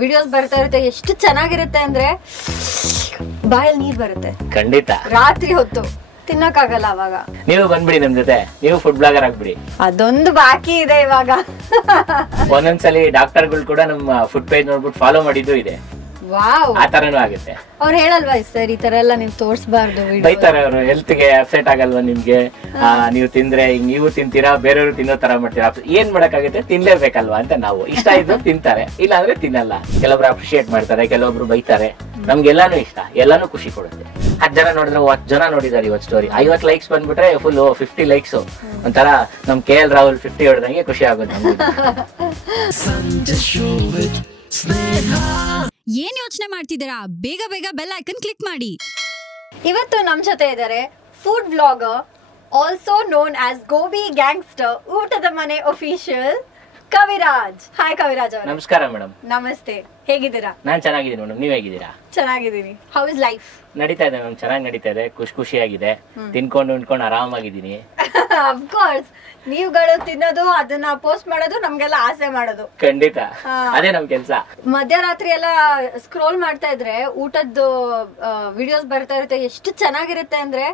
Videos ಬರ್ತಾ ಇರುತ್ತೆ, ಎಷ್ಟು ಚೆನ್ನಾಗಿರುತ್ತೆ ಅಂದ್ರೆ ಬಾಯಲ್ಲಿ ನೀರ್ ಬರುತ್ತೆ. ಖಂಡಿತ ರಾತ್ರಿ ಹೊತ್ತು ತಿನ್ನಕ್ಕಾಗಲ್ಲ ಅವಾಗ. ನೀವು ಬಂದ್ಬಿಡಿ ನಮ್ ಜೊತೆ, ನೀವು ಫುಡ್ ಬ್ಲಾಗರ್ ಆಗ್ಬಿಡಿ. ಅದೊಂದು ಬಾಕಿ ಇದೆ ಇವಾಗ. ಒಂದೊಂದ್ಸಲಿ ಡಾಕ್ಟರ್ಗಳು ಕೂಡ ನಮ್ಮ ಫುಡ್ ಪೇಜ್ ನೋಡ್ಬಿಟ್ಟು ಫಾಲೋ ಮಾಡಿದ್ದು ಇದೆ. ವಾವ್, ಆ ತರನು ಆಗುತ್ತೆ. ಅವ್ರು ಹೇಳಲ್ವಾ ಸರ್ ಈ ತರ ಎಲ್ಲ ನೀವು ತೋರ್ಸ್ಬಾರ್ದು, ಬೈತಾರೆ ಅವರು, ಹೆಲ್ತ್ ಗೆ ಅಪ್ಸೆಟ್ ಆಗಲ್ವಾ ನಿಮ್ಗೆ, ನೀವು ತಿಂದ್ರೆ ಈಗ ನೀವು ತಿಂತೀರಾ, ಬೇರೆಯವರು ತಿನ್ನೋ ತರ ಮಾಡ್ತೀರಾ, ಏನ್ ಮಾಡಕ್ಕಾಗುತ್ತೆ, ತಿನ್ಲೇಬೇಕಲ್ವಾ ಅಂತ. ನಾವು ಇಷ್ಟ ಇದ್ದು ತಿಂತಾರೆ, ಇಲ್ಲ ಅಂದ್ರೆ ತಿನ್ನಲ್ಲ. ಕೆಲವೊಬ್ರು ಅಪ್ರಿಶಿಯೇಟ್ ಮಾಡ್ತಾರೆ, ಕೆಲವೊಬ್ರು ಬೈತಾರೆ. ನಮ್ಗೆಲ್ಲಾನು ಇಷ್ಟ, ಎಲ್ಲಾನು ಖುಷಿ ಕೊಡುತ್ತೆ. 10 ಜನ ನೋಡಿದ್ರೆ 10 ಜನ ನೋಡಿದಾರೆ ಇವತ್ತು ಸ್ಟೋರಿ. 50 ಲೈಕ್ಸ್ ಬಂದ್ಬಿಟ್ರೆ ಫುಲ್ 50 ಲೈಕ್ಸ್, ಒಂಥರ ನಮ್ KL ರಾಹುಲ್ 50 ಹೊಡೆದಂಗೆ ಖುಷಿ ಆಗುತ್ತೆ. ಏನ್ ಯೋಚನೆ ಮಾಡ್ತಿದ್ದೀರಾ? ಬೇಗ ಬೇಗ ಬೆಲ್ ಐಕನ್ ಕ್ಲಿಕ್ ಮಾಡಿ. ಇವತ್ತು ನಮ್ ಜೊತೆ ಇದ್ದಾರೆ food vlogger, also known as gobi gangster, ಊಟದ ಮನೆ ಅಫಿಷಿಯಲ್ ಕವಿರಾಜ್. ಹಾಯ್ ಕವಿರಾಜ್ ಅವರು. ನಮಸ್ಕಾರ ಮೇಡಮ್. ನಮಸ್ತೆ, ಹೇಗಿದ್ದೀರಾ? ನಾನ್ ಚೆನ್ನಾಗಿದ್ದೀನಿ ಮೇಡಮ್, ನೀವ್ ಹೇಗಿದ್ದೀರಾ? ಚೆನ್ನಾಗಿದ್ದೀನಿ. How is life? ನಡೀತಾ ಇದೆ ಮ್ಯಾಮ್, ಚೆನ್ನಾಗಿ ನಡೀತಾ ಇದೆ, ಖುಷಿಯಾಗಿದೆ. ತಿನ್ಕೊಂಡು ಉಣ್ಕೊಂಡು ಆರಾಮಾಗಿದ್ದೀನಿ. ಅಫ್ಕೋರ್ಸ್ ನೀವುಗಳು ತಿನ್ನೋದು, ಅದನ್ನ ಪೋಸ್ಟ್ ಮಾಡೋದು, ನಮ್ಗೆಲ್ಲ ಆಸೆ ಮಾಡೋದು. ಖಂಡಿತ ಅದೇ ನಮ್ ಕೆಲ್ಸ. ಮಧ್ಯರಾತ್ರಿ ಎಲ್ಲ ಸ್ಕ್ರೋಲ್ ಮಾಡ್ತಾ ಇದ್ರೆ ಊಟದ್ದು ವಿಡಿಯೋಸ್ ಬರ್ತಾ ಇರುತ್ತೆ, ಎಷ್ಟು ಚೆನ್ನಾಗಿರುತ್ತೆ ಅಂದ್ರೆ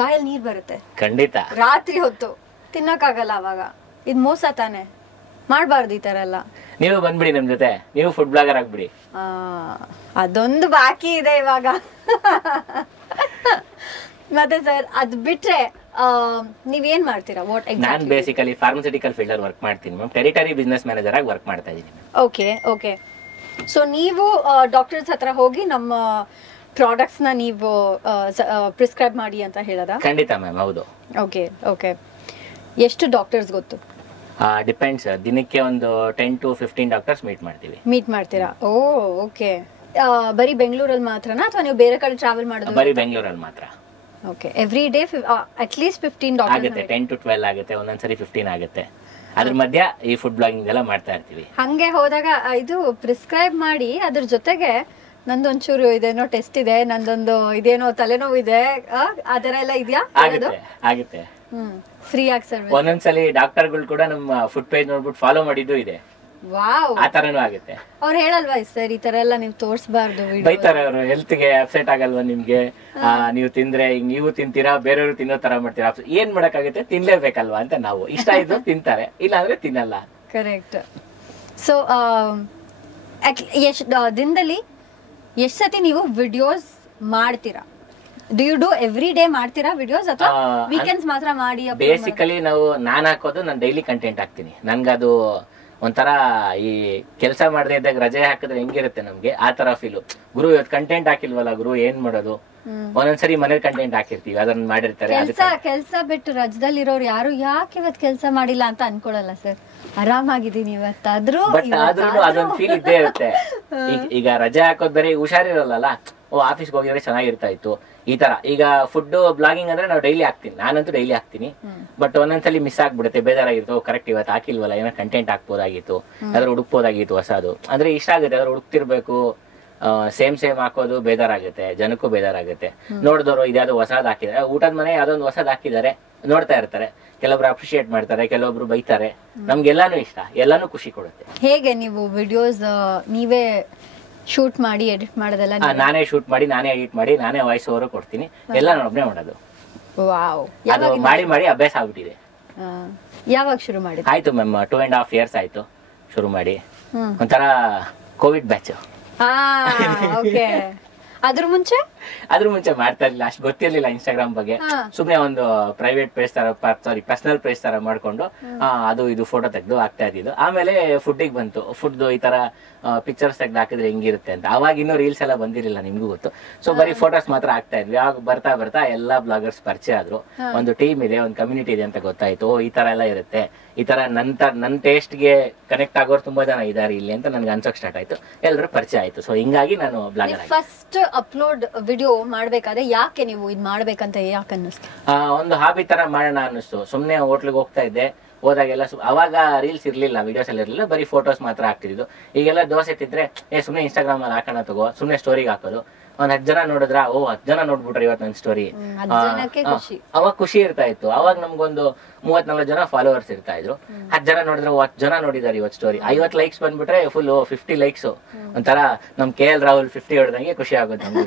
ಬಾಯಲ್ಲಿ ನೀರ್ ಬರುತ್ತೆ. ಖಂಡಿತ ರಾತ್ರಿ ಹೊತ್ತು ತಿನ್ನಕ್ಕಾಗಲ್ಲ ಅವಾಗ. ಇದ್ ಮೋಸ ತಾನೆ, ಮಾಡ್ಬಾರ್ದು ಈ ತರ ಎಲ್ಲ. ನೀವು ಬಂದ್ಬಿಡಿ ನಮ್ ಜೊತೆ, ನೀವು ಫುಡ್ ಬ್ಲಾಗರ್ ಆಗ್ಬಿಡಿ. ಅದೊಂದು ಬಾಕಿ ಇದೆ ಇವಾಗ. ಮತ್ತೆ ಸರ್ ಅದ್ ಬಿಟ್ರೆ ನೀವೇನ್ ಮಾಡ್ತೀರಾ? What non exactly? Basically pharmaceutical field ಅಲ್ಲಿ ವರ್ಕ್ ಮಾಡ್ತೀನಿ ಮ್ಯಾಮ್. ಟೆರಿಟರಿ ಬಿಸ್ನೆಸ್ ಮ್ಯಾನೇಜರ್ ಆಗಿ ವರ್ಕ್ ಮಾಡ್ತಾ ಇದೀನಿ. Okay okay. ಸೊ ನೀವು ಡಾಕ್ಟರ್ಸ್ ಹತ್ರ ಹೋಗಿ ನಮ್ಮ ಪ್ರಾಡಕ್ಟ್ಸ್ ನ ನೀವು ಪ್ರಿಸ್ಕ್ರೈಬ್ ಮಾಡಿ ಅಂತ ಹೇಳೋದಾ? ಖಂಡಿತ ಮ್ಯಾಮ್, ಹೌದು. Okay okay. ಎಷ್ಟು ಡಾಕ್ಟರ್ಸ್ ಗೊತ್ತು? ಡಿಪೆಂಡ್ಸ್, ದಿನಕ್ಕೆ ಒಂದು 10 to 15 ಡಾಕ್ಟರ್ಸ್ ಮೀಟ್ ಮಾಡ್ತೀವಿ. ಮೀಟ್ ಮಾಡ್ತೀರಾ? ಓ ಓಕೆ. ಬರೀ ಬೆಂಗಳೂರಲ್ಲಿ ಮಾತ್ರನಾ ಅಥವಾ ನೀವು ಬೇರೆ ಕಡೆ ಟ್ರಾವೆಲ್ ಮಾಡೋದು? ಬರೀ ಬೆಂಗಳೂರಲ್ಲಿ ಮಾತ್ರ. Okay. Every day at least 15 doctors ಆಗುತ್ತೆ. 10 to 12 ಆಗುತ್ತೆ, ಒಂದೊಂದ್ಸರಿ 15 ಆಗುತ್ತೆ. ಅದ್ರ ಮಧ್ಯ ಈ ಫುಡ್ ಬ್ಲಾಗಿಂಗ್ ಎಲ್ಲ ಮಾಡ್ತಾ ಇರ್ತೀವಿ. ಹಂಗೆ ಹೋದಾಗ ಇದು ಪ್ರಿಸ್ಕ್ರೈಬ್ ಮಾಡಿ, ಅದ್ರ ಜೊತೆಗೆ ನಂದೊಂಚೂರು ಇದೇನೋ ಟೆಸ್ಟ್ ಇದೆ, ನಂದೊಂದು ಇದೇನೋ ತಲೆನೋವು ಇದೆ, ಅದರ ಎಲ್ಲ ಇದೆಯಾ? ಆಗುತ್ತೆ. ಫ್ರೀ ಆಗಿ ಸರ್ವಿಸ್. ಒಂದೊಂದ್ಸಲಿ ಡಾಕ್ಟರ್ಗಳು ಕೂಡ ನಮ್ಮ ಫುಡ್ ಪೇಜ್ ನೋಡ್ಬಿಟ್ಟು ಫಾಲೋ ಮಾಡಿದ್ದು ಇದೆ. ವಾವ್, ಆ ತರನು ಆಗುತ್ತೆ. ಅವ್ರು ಹೇಳಲ್ವಾ ಸರ್ ಈ ತರ ಎಲ್ಲ ನೀವು ತೋರ್ಸ್ಬಾರ್ದು, ಬೈತಾರೆ ಅವರು, ಹೆಲ್ತ್ ಗೆ ಅಪ್ಸೆಟ್ ಆಗಲ್ವಾ ನಿಮ್ಗೆ, ನೀವು ತಿಂದ್ರೆ ಈಗ ನೀವು ತಿಂತೀರಾ, ಬೇರೆಯವರು ತಿನ್ನೋ ತರ ಮಾಡ್ತೀರಾ, ಏನ್ ಮಾಡಕ್ಕಾಗುತ್ತೆ, ತಿನ್ಲೇಬೇಕಲ್ವಾ ಅಂತ. ನಾವು ಇಷ್ಟ ಇದ್ದು ತಿಂತಾರೆ, ಇಲ್ಲ ಅಂದ್ರೆ ತಿನ್ನಲ್ಲ. ಕರೆಕ್ಟ್. ಸೊ ಎಷ್ಟ್ ದಿನದಲ್ಲಿ ಎಷ್ಟ್ ಸತಿ ನೀವು ವಿಡಿಯೋಸ್ ಮಾಡ್ತೀರಾ? Do you do every day ಮಾಡ್ತೀರಾ ವಿಡಿಯೋಸ್ ಅಥವಾ ವೀಕೆಂಡ್ಸ್ ಮಾತ್ರ ಮಾಡಿ? ಬೇಸಿಕಲಿ ನಾನ್ ಹಾಕೋದು, ನಾನು ಡೈಲಿ ಕಂಟೆಂಟ್ ಹಾಕ್ತೀನಿ. ನನ್ಗದು ಒಂಥರ ಈ ಕೆಲಸ ಮಾಡದೇ ಇದ್ದಾಗ ರಜೆ ಹಾಕಿದ್ರೆ ಹೆಂಗಿರುತ್ತೆ ನಮ್ಗೆ, ಆ ತರ ಫೀಲು. ಗುರು ಇವತ್ತು ಕಂಟೆಂಟ್ ಹಾಕಿಲ್ವಲ್ಲ ಗುರು, ಏನ್ ಮಾಡೋದು? ಒಂದೊಂದ್ಸರಿ ಮನೇಲಿ ಕಂಟೆಂಟ್ ಹಾಕಿರ್ತೀವಿ, ಅದನ್ನ ಮಾಡಿರ್ತಾರೆ. ಕೆಲಸ ಬಿಟ್ಟು ರಜದಲ್ಲಿರೋರು ಯಾರು ಯಾಕೆ ಇವತ್ತು ಕೆಲಸ ಮಾಡಿಲ್ಲ ಅಂತ ಅನ್ಕೊಳಲ್ಲ ಸರ್. ಆರಾಮಾಗಿದ್ದೀನಿ ಇವತ್ತಾದ್ರೂ. ಬಟ್ ಆದ್ರೂ ಅದೊಂದು ಫೀಲ್ ಇದ್ದೇ ಇರುತ್ತೆ. ಈಗ ರಜೆ ಹಾಕೋದ್ ಬೇರೆ, ಹುಷಾರಿರಲ್ಲ, ಆಫೀಸ್ಗೆ ಹೋಗಿದ್ರೆ ಚೆನ್ನಾಗಿರ್ತಾ ಇತ್ತು, ಈ ತರ. ಈಗ ಫುಡ್ ಬ್ಲಾಗಿಂಗ್ ಅಂದ್ರೆ ನಾವು ಡೈಲಿ ಹಾಕ್ತೀನಿ, ನಾನಂತೂ ಡೈಲಿ ಹಾಕ್ತೀನಿ. ಬಟ್ ಒಂದೊಂದ್ಸಲಿ ಮಿಸ್ ಆಗ್ಬಿಡುತ್ತೆ, ಬೇಜಾರಾಗಿತ್ತು, ಕರೆಕ್ಟ್ ಇವತ್ತು ಹಾಕಿಲ್ವಲ್ಲ, ಏನೋ ಕಂಟೆಂಟ್ ಹಾಕ್ಬೋದಾಗಿತ್ತು, ಅದ್ರ ಹುಡುಕ್ಬೋದಾಗಿತ್ತು ಹೊಸದು. ಅಂದ್ರೆ ಇಷ್ಟ ಆಗುತ್ತೆ, ಅದ್ರ ಹುಡುಕ್ತಿರ್ಬೇಕು. ಸೇಮ್ ಹಾಕೋದು ಬೇಜಾರಾಗುತ್ತೆ, ಜನಕ್ಕೂ ಬೇಜಾರಾಗುತ್ತೆ. ನೋಡಿದವರು ಇದ್ಯಾವ್ದು ಹೊಸದ್ ಹಾಕಿದ್ದಾರೆ, ಊಟದ ಮನೆ ಯಾವ್ದೊಂದು ಹೊಸದ್ ಹಾಕಿದ್ದಾರೆ, ನೋಡ್ತಾ ಇರ್ತಾರೆ. ಕೆಲವೊಬ್ರು ಅಪ್ರಿಶಿಯೇಟ್ ಮಾಡ್ತಾರೆ, ಕೆಲವೊಬ್ರು ಬೈತಾರೆ. ನಮ್ಗೆಲ್ಲಾನು ಇಷ್ಟ, ಎಲ್ಲಾನು ಖುಷಿ ಕೊಡುತ್ತೆ. ಹೇಗೆ ನೀವು ವಿಡಿಯೋಸ್ ನೀವೇ ಶೂಟ್ ಮಾಡಿ ಎಡಿಟ್ ಮಾಡೋದೆಲ್ಲ? ನಾನೇ ಶೂಟ್ ಮಾಡಿ, ನಾನೇ ಎಡಿಟ್ ಮಾಡಿ, ನಾನೇ ವಾಯ್ಸ್ ಓವರ್ ಕೊಡ್ತೀನಿ, ಎಲ್ಲ ನಾನು ಒಬ್ಬನೇ ಮಾಡೋದು. ವಾವ್, ಅದು ಮಾಡಿ ಮಾಡಿ ಅಭ್ಯಾಸ ಆಗ್ಬಿಟ್ಟಿದೆ. ಯಾವಾಗ ಶುರು ಮಾಡಿದ್ರಿ? ಆಯ್ತು ಮ್ಯಾಮ್, 2.5 years ಆಯ್ತು ಶುರು ಮಾಡಿ. ಒಂಥರ ಕೋವಿಡ್ ಬ್ಯಾಚ್. ಓಕೆ. ಅದ್ರ ಮುಂಚೆ ಮಾಡ್ತಾ ಇರ್ಲಿಲ್ಲ, ಅಷ್ಟು ಗೊತ್ತಿರ್ಲಿಲ್ಲ ಇನ್ಸ್ಟಾಗ್ರಾಮ್ ಬಗ್ಗೆ. ಸುಮ್ನೆ ಒಂದು ಪ್ರೈವೇಟ್ ಪೇಜ್ ತರ, ಪರ್ಸನಲ್ ಪೇಜ್ ತರ ಮಾಡ್ಕೊಂಡು ಅದು ಇದು ಫೋಟೋ ತೆಗೆದು ಹಾಕ್ತಾ ಇದ್ದಿದ್ದು. ಆಮೇಲೆ ಫುಡ್ಡಿಗೆ ಬಂತು. ಫುಡ್ ಈ ತರ ಪಿಕ್ಚರ್ಸ್ ತೆಗೆದು ಹಾಕಿದ್ರೆ ಹೆಂಗಿರುತ್ತೆ ಅಂತ. ಅವಾಗ ಇನ್ನೂ ರೀಲ್ಸ್ ಎಲ್ಲ ಬಂದಿರಲಿಲ್ಲ, ನಿಮ್ಗೂ ಗೊತ್ತು. ಸೊ ಬರೀ ಫೋಟೋಸ್ ಮಾತ್ರ ಹಾಕ್ತಾ ಇದ್ವಿ. ಆಗ ಬರ್ತಾ ಬರ್ತಾ ಎಲ್ಲಾ ಬ್ಲಾಗರ್ಸ್ ಪರಿಚಯ ಆದ್ರು. ಒಂದು ಟೀಮ್ ಇದೆ, ಒಂದು ಕಮ್ಯುನಿಟಿ ಇದೆ ಅಂತ ಗೊತ್ತಾಯ್ತು. ಈ ತರ ಎಲ್ಲ ಇರುತ್ತೆ, ಈ ತರ ನನ್ನ ಟೇಸ್ಟ್ ಗೆ ಕನೆಕ್ಟ್ ಆಗೋರು ತುಂಬಾ ಜನ ಇದಾರೆ ಇಲ್ಲಿ ಅಂತ ನನ್ಗೆ ಅನ್ಸೋಕ್ ಸ್ಟಾರ್ಟ್ ಆಯ್ತು. ಎಲ್ಲರೂ ಪರಿಚಯ ಆಯ್ತು. ಸೊ ಹಿಂಗಾಗಿ ನಾನು ಬ್ಲಾಗರ್ ಆಗಿ. ಫಸ್ಟ್ ಅಪ್ಲೋಡ್ ವಿಡಿಯೋ ಮಾಡ್ಬೇಕಾದ್ರೆ ಯಾಕೆ ನೀವು ಇದ್ ಮಾಡ್ಬೇಕಂತ ಯಾಕೆ ಅನ್ನಿಸ್ತು? ಒಂದು ಹಾಬಿ ತರ ಮಾಡೋಣ ಅನ್ನಿಸ್ತು. ಸುಮ್ನೆ ಹೋಟ್ಲಿಗೆ ಹೋಗ್ತಾ ಇದ್ದೆ, ಹೋದಾಗೆಲ್ಲ ಅವಾಗ ರೀಲ್ಸ್ ಇರ್ಲಿಲ್ಲ, ವಿಡಿಯೋಸ್ ಎಲ್ಲ ಇರ್ಲಿಲ್ಲ, ಬರೀ ಫೋಟೋಸ್ ಮಾತ್ರ ಹಾಕ್ತಿದ್ದು. ಈಗೆಲ್ಲ ದೋಸೆ ತಿಂದ್ರೆ ಸುಮ್ನೆ ಇನ್ಸ್ಟಾಗ್ರಾಮ್ ಅಲ್ಲಿ ಹಾಕೋಣ ತಗೋ, ಸುಮ್ನೆ ಸ್ಟೋರಿಗೆ ಹಾಕೋದು. ಒಂದ್ 10 ಜನ ನೋಡಿದ್ರ 10 ಜನ ನೋಡ್ಬಿಟ್ರೆ ಇವತ್ತು ನನ್ನ ಸ್ಟೋರಿ, ಅವಾಗ ಖುಷಿ ಇರ್ತಾ ಇತ್ತು. ಅವಾಗ ನಮ್ಗೊಂದು 30-40 ಜನ ಫಾಲೋವರ್ಸ್ ಇರ್ತಾ ಇದ್ರು. 10 ಜನ ನೋಡಿದ್ರೆ 10 ಜನ ನೋಡಿದಾರೆ ಇವತ್ತು ಸ್ಟೋರಿ. 50 ಲೈಕ್ಸ್ ಬಂದ್ಬಿಟ್ರೆ ಫುಲ್ 50 ಲೈಕ್ಸ್, ಒಂಥರ ನಮ್ KL ರಾಹುಲ್ 50 ಹೊಡೆದಂಗೆ ಖುಷಿ ಆಗುತ್ತೆ ನಮ್ಗೆ.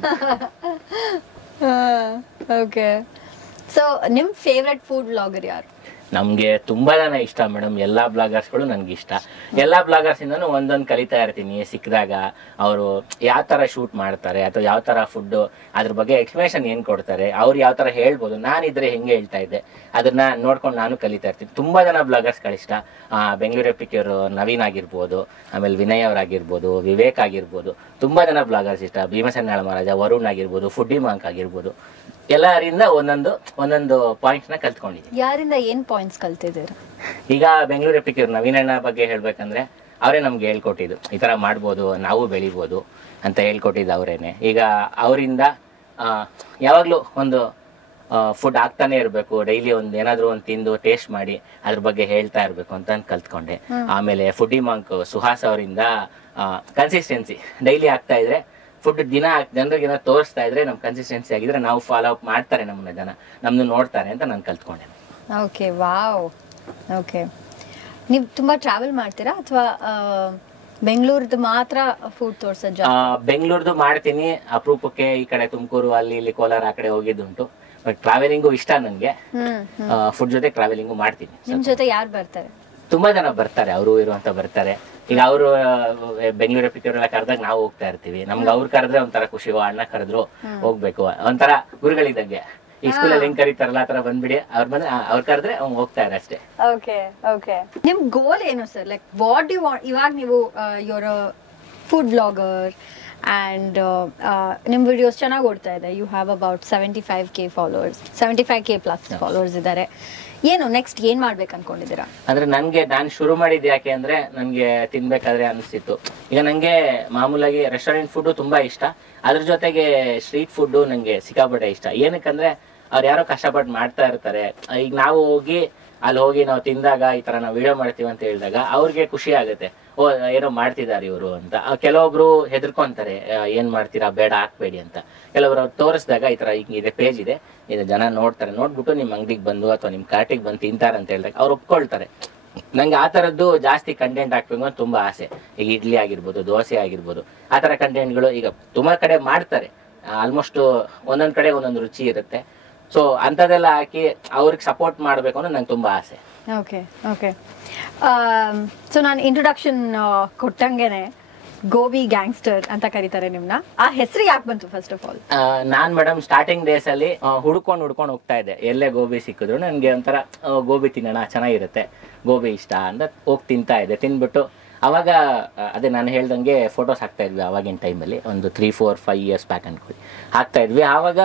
ಓಕೆ, ಸೊ ನಿಮ್ ಫೇವ್ರೆಟ್ ಫುಡ್ ವ್ಲಾಗರ್ ಯಾರು? ನಮ್ಗೆ ತುಂಬಾ ಜನ ಇಷ್ಟ ಮೇಡಮ್, ಎಲ್ಲಾ ಬ್ಲಾಗರ್ಸ್ಗಳು ನನ್ಗೆ ಇಷ್ಟ. ಎಲ್ಲಾ ಬ್ಲಾಗರ್ಸ್ ಇಂದನೂ ಒಂದೊಂದು ಕಲಿತಾ ಇರ್ತೀನಿ. ಸಿಕ್ಕಿದಾಗ ಅವರು ಯಾವ ತರ ಶೂಟ್ ಮಾಡ್ತಾರೆ ಅಥವಾ ಯಾವ ತರ ಫುಡ್, ಅದ್ರ ಬಗ್ಗೆ ಎಕ್ಸ್ಪ್ಲನೇಷನ್ ಏನ್ ಕೊಡ್ತಾರೆ, ಅವ್ರು ಯಾವ ತರ ಹೇಳ್ಬೋದು, ನಾನಿದ್ರೆ ಹೆಂಗೆ ಹೇಳ್ತಾ ಇದ್ದೆ ಅದನ್ನ ನೋಡ್ಕೊಂಡು ನಾನು ಕಲಿತಾ ಇರ್ತೀನಿ. ತುಂಬಾ ಜನ ಬ್ಲಾಗರ್ಸ್ಗಳಿಷ್ಟ. ಬೆಂಗಳೂರು ಎಪಿಕ್ ಅವರು ನವೀನ್ ಆಗಿರ್ಬೋದು, ಆಮೇಲೆ ವಿನಯ್ ಅವರಾಗಿರ್ಬೋದು, ವಿವೇಕ್ ಆಗಿರ್ಬೋದು, ತುಂಬಾ ಜನ ಬ್ಲಾಗರ್ಸ್ ಇಷ್ಟ. ಭೀಮಸೇನ ಮಹಾರಾಜ, ವರುಣ್ ಆಗಿರ್ಬೋದು, ಫುಡ್ಡಿ ಮಾಂಕ್ ಆಗಿರ್ಬೋದು, ಎಲ್ಲರಿಂದ ಒಂದೊಂದು ಪಾಯಿಂಟ್ಸ್ ನ ಕಲ್ತ್ಕೊಂಡಿದ್ದೀನಿ. ಯಾರಿಂದ ಏನ್ ಪಾಯಿಂಟ್ಸ್ ಕಲ್ತಿದ್ದೀರಾ? ಈಗ ಬೆಂಗಳೂರು ಎಪಿಕ್ ನವೀನಣ್ಣ ಬಗ್ಗೆ ಹೇಳ್ಬೇಕಂದ್ರೆ ಅವರೇ ನಮ್ಗೆ ಹೇಳ್ಕೊಟ್ಟಿದ್ದು, ಈ ತರ ಮಾಡ್ಬೋದು, ನಾವು ಬೆಳಿಬೋದು ಅಂತ ಹೇಳ್ಕೊಟ್ಟಿದ್ದು ಅವರೇನೆ. ಈಗ ಅವರಿಂದ ಯಾವಾಗ್ಲೂ ಒಂದು ಫುಡ್ ಆಗ್ತಾನೆ ಇರ್ಬೇಕು, ಡೈಲಿ ಏನಾದ್ರು ಒಂದು ತಿಂದು ಟೇಸ್ಟ್ ಮಾಡಿ ಅದ್ರ ಬಗ್ಗೆ ಹೇಳ್ತಾ ಇರ್ಬೇಕು ಅಂತ ಕಲ್ತ್ಕೊಂಡೆ. ಆಮೇಲೆ ಫುಡ್ಡಿ ಮಾಂಕ್ ಸುಹಾಸ್ ಅವರಿಂದ ಕನ್ಸಿಸ್ಟೆನ್ಸಿ ಡೈಲಿ ಆಗ್ತಾ ಇದ್ರೆ, ಫುಡ್ ದಿನ ಜನರಿಗೆ ಏನೋ ತೋರಿಸ್ತಾ ಇದ್ರೆ, ನಮ್ ಕನ್ಸಿಸ್ಟೆನ್ಸಿ ಆಗಿದ್ರೆ ನಾವು ಫಾಲೋ ಅಪ್ ಮಾಡ್ತಾರೆ, ನಮ್ಮನ್ನ ಜನ ನಮ್ದು ನೋಡ್ತಾರೆ ಅಂತ ನಾನು ಕಲ್ತ್ಕೊಂಡೆ. Okay, wow. ಓಕೆ, ನೀವು ತುಂಬಾ ಟ್ರಾವೆಲ್ ಮಾಡ್ತೀರಾ ಅಥವಾ ಬೆಂಗಳೂರ್ದು ಮಾತ್ರ ಫುಡ್ ತೋರ್ಸೋದು? ಬೆಂಗಳೂರ್ದು ಮಾಡ್ತೀನಿ, ಅಪರೂಪಕ್ಕೆ ಈ ಕಡೆ ತುಮಕೂರು, ಅಲ್ಲಿ ಇಲ್ಲಿ ಕೋಲಾರ ಆ ಕಡೆ ಹೋಗಿದ್ದುಂಟು. ಬಟ್ ಟ್ರಾವೆಲಿಂಗು ಇಷ್ಟ ನನ್ಗೆ, ಫುಡ್ ಜೊತೆ ಟ್ರಾವೆಲಿಂಗು ಮಾಡ್ತೀನಿ. ನಿಮ್ ಜೊತೆ ಯಾರು ಬರ್ತಾರೆ? ತುಂಬಾ ಜನ ಬರ್ತಾರೆ, ಅವರು ಇರುವಂತ ಬರ್ತಾರೆ. ಈಗ ಅವರು ಬೆಂಗಳೂರು ಎಪಿಕ್ಯವರೆಲ್ಲ ಕರೆದಾಗ ನಾವು ಹೋಗ್ತಾ ಇರ್ತೀವಿ. ನಮ್ಗೆ ಅವ್ರು ಕರೆದ್ರೆ ಒಂಥರ ಖುಷಿ, ಅಣ್ಣ ಕರೆದ್ರು ಹೋಗ್ಬೇಕು, ಒಂಥರ ಗುರುಗಳಿದ್ದಂಗೆ. ಈ ಸ್ಕೂಲಲ್ಲಿ ಹೆಂಗ್ ಕರೀತಾರಲ್ಲ ಆ ತರ ಬಂದ್ಬಿಡಿ, ಅವ್ರು ಕರೆದ್ರೆ ಹೋಗ್ತಾರೆ ಅಷ್ಟೇ. ಓಕೆ ಓಕೆ, ನಿಮ್ ಗೋಲ್ ಏನು sir? Like what you want? ಇವಾಗ ನೀವು ಯುವರ್ ಫುಡ್ ವ್ಲಾಗರ್ ಅಂಡ್ ನಿಮ್ ವಿಡಿಯೋಸ್ ಚೆನ್ನಾಗಿ ಓಡ್ತಾ ಇದೆ. You have about 75K followers, 75K plus followers ಇದ್ದಾರೆ. ಏನು ನೆಕ್ಸ್ಟ್ ಏನ್ ಮಾಡ್ಬೇಕು ಅನ್ಕೊಂಡಿದ್ದೀರಾ? ಅಂದ್ರೆ ನಾನು ಶುರು ಮಾಡಿದ್ ಯಾಕೆ ಅಂದ್ರೆ ನನ್ಗೆ ತಿನ್ಬೇಕಾದ್ರೆ ಅನಿಸ್ತಿತ್ತು. ಈಗ ನಂಗೆ ಮಾಮೂಲಾಗಿ ರೆಸ್ಟೋರೆಂಟ್ ಫುಡ್ ತುಂಬಾ ಇಷ್ಟ, ಅದ್ರ ಜೊತೆಗೆ ಸ್ಟ್ರೀಟ್ ಫುಡ್ ನಂಗೆ ಸಿಕ್ಕಾಪಟ್ಟೆ ಇಷ್ಟ. ಏನಕ್ಕಂದ್ರೆ ಅವ್ರು ಯಾರೋ ಕಷ್ಟಪಟ್ಟು ಮಾಡ್ತಾ ಇರ್ತಾರೆ. ಈಗ ನಾವು ಅಲ್ಲಿ ಹೋಗಿ ನಾವು ತಿಂದಾಗ ಈ ತರ ನಾವು ವಿಡಿಯೋ ಮಾಡ್ತೀವಿ ಅಂತ ಹೇಳಿದಾಗ ಅವ್ರಿಗೆ ಖುಷಿ ಆಗುತ್ತೆ, ಏನೋ ಮಾಡ್ತಿದ್ದಾರೆ ಇವರು ಅಂತ. ಕೆಲವೊಬ್ರು ಹೆದರ್ಕೊಂತಾರೆ, ಏನ್ ಮಾಡ್ತೀರಾ, ಬೇಡ ಹಾಕ್ಬೇಡಿ ಅಂತ. ಕೆಲವರು ಅವ್ರು ತೋರಿಸಿದಾಗ ಈ ತರ ಇದೆ ಪೇಜ್ ಇದೆ, ಇದು ಜನ ನೋಡ್ತಾರೆ, ನೋಡ್ಬಿಟ್ಟು ನಿಮ್ ಅಂಗಡಿಗೆ ಬಂದು ಅಥವಾ ನಿಮ್ ಕಾರ್ಟಿಗೆ ಬಂದು ತಿಂತಾರೆ ಅಂತ ಹೇಳಿದಾಗ ಅವ್ರು ಒಪ್ಕೊಳ್ತಾರೆ. ನಂಗೆ ಆ ತರದ್ದು ಜಾಸ್ತಿ ಕಂಟೆಂಟ್ ಹಾಕ್ಬೇಕು ಅಂತ ತುಂಬಾ ಆಸೆ. ಈಗ ಇಡ್ಲಿ ಆಗಿರ್ಬೋದು, ದೋಸೆ ಆಗಿರ್ಬೋದು, ಆ ತರ ಕಂಟೆಂಟ್ಗಳು ಈಗ ತುಂಬಾ ಕಡೆ ಮಾಡ್ತಾರೆ. ಆಲ್ಮೋಸ್ಟ್ ಒಂದೊಂದ್ ಕಡೆ ಒಂದೊಂದು ರುಚಿ ಇರುತ್ತೆ. ಸೊ ಅಂತದೆಲ್ಲ ಹಾಕಿ ಅವ್ರಿಗೆ ಸಪೋರ್ಟ್ ಮಾಡ್ಬೇಕು ಅನ್ನೋ ನಂಗೆ ತುಂಬಾ ಆಸೆ. ಓಕೆ ಓಕೆ, ಸೊ ನಾನು ಇಂಟ್ರೊಡಕ್ಷನ್ ಕೊಟ್ಟಂಗೆನೆ ಗೋಬಿ ಗ್ಯಾಂಗ್ಸ್ಟರ್ ಅಂತ ಕರೀತಾರೆ ನಿಮ್ನ. ಆ ಹೆಸರು ಯಾಕೆ ಬಂತು first of all? Non madam starting days ಅಲ್ಲಿ ಹುಡ್ಕೊಂಡು ಹೋಗ್ತಾ ಇದ್ದೆ. ಎಲ್ಲೇ ಗೋಬಿ ಸಿಕ್ಕಿದ್ರು ನನ್ಗೆ ಒಂಥರ ಗೋಬಿ ತಿನ್ನೋಣ, ಚೆನ್ನಾಗಿರುತ್ತೆ, ಗೋಬಿ ಇಷ್ಟ ಅಂತ ಹೋಗಿ ತಿಂತಾ ಇದ್ದೆ. ತಿನ್ಬಿಟ್ಟು ಅವಾಗ ಅದೇ ನಾನು ಹೇಳ್ದಂಗೆ ಫೋಟೋಸ್ ಹಾಕ್ತಾ ಇದ್ವಿ ಅವಾಗಿನ ಟೈಮಲ್ಲಿ, ಒಂದು 3-4-5 ಇಯರ್ಸ್ ಬ್ಯಾಕ್ ಅನ್ಕೊಳ್ಳಿ, ಹಾಕ್ತಾ ಇದ್ವಿ. ಆವಾಗ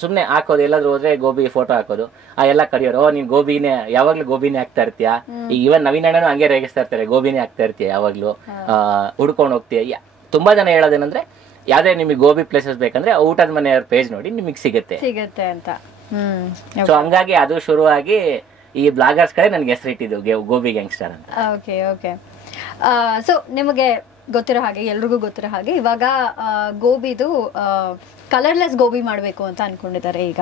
ಸುಮ್ಮನೆ ಹಾಕೋದು, ಎಲ್ಲಾದ್ರೂ ಹೋದ್ರೆ ಗೋಬಿ ಫೋಟೋ ಹಾಕೋದು, ಎಲ್ಲ ಕರಿಯೋರು, ನೀನ್ ಗೋಬಿನೇ ಯಾವಾಗ್ಲೂ ಗೋಬಿನೇ ಹಾಕ್ತಾ ಇರ್ತೀಯ. ಈವನ್ ನವೀನಣ್ಣನು ಹಂಗೆ ರೇಗಿಸ್ತಾ ಇರ್ತಾರೆ, ಗೋಬಿನೇ ಹಾಕ್ತಾ ಇರ್ತೀಯ ಯಾವಾಗ್ಲೂ, ಹುಡ್ಕೊಂಡು ಹೋಗ್ತೀಯ. ತುಂಬಾ ಜನ ಹೇಳೋದೇನಂದ್ರೆ, ಯಾವ್ದೇ ನಿಮಗೆ ಗೋಬಿ ಪ್ಲೇಸಸ್ ಬೇಕಂದ್ರೆ ಊಟದ ಮನೆಯವ್ರ ಪೇಜ್ ನೋಡಿ ನಿಮಗೆ ಸಿಗುತ್ತೆ ಅಂತ. ಸೊ ಹಂಗಾಗಿ ಅದು ಶುರುವಾಗಿ ಈ ಬ್ಲಾಗರ್ಸ್ ಕಡೆ ನನ್ಗೆ ಹೆಸರಿಟ್ಟಿದ್ದು ಗೋಬಿ ಗ್ಯಾಂಗ್ಸ್ಟರ್ ಅಂತ. ಓಕೆ ಓಕೆ, ಸೊ ನಿಮಗೆ ಗೊತ್ತಿರೋ ಹಾಗೆ, ಎಲ್ರಿಗೂ ಗೊತ್ತಿರೋ ಹಾಗೆ, ಇವಾಗ ಗೋಬಿದು ಕಲರ್ಲೆಸ್ ಗೋಬಿ ಮಾಡಬೇಕು ಅಂತ ಅನ್ಕೊಂಡಿದ್ದಾರೆ. ಈಗ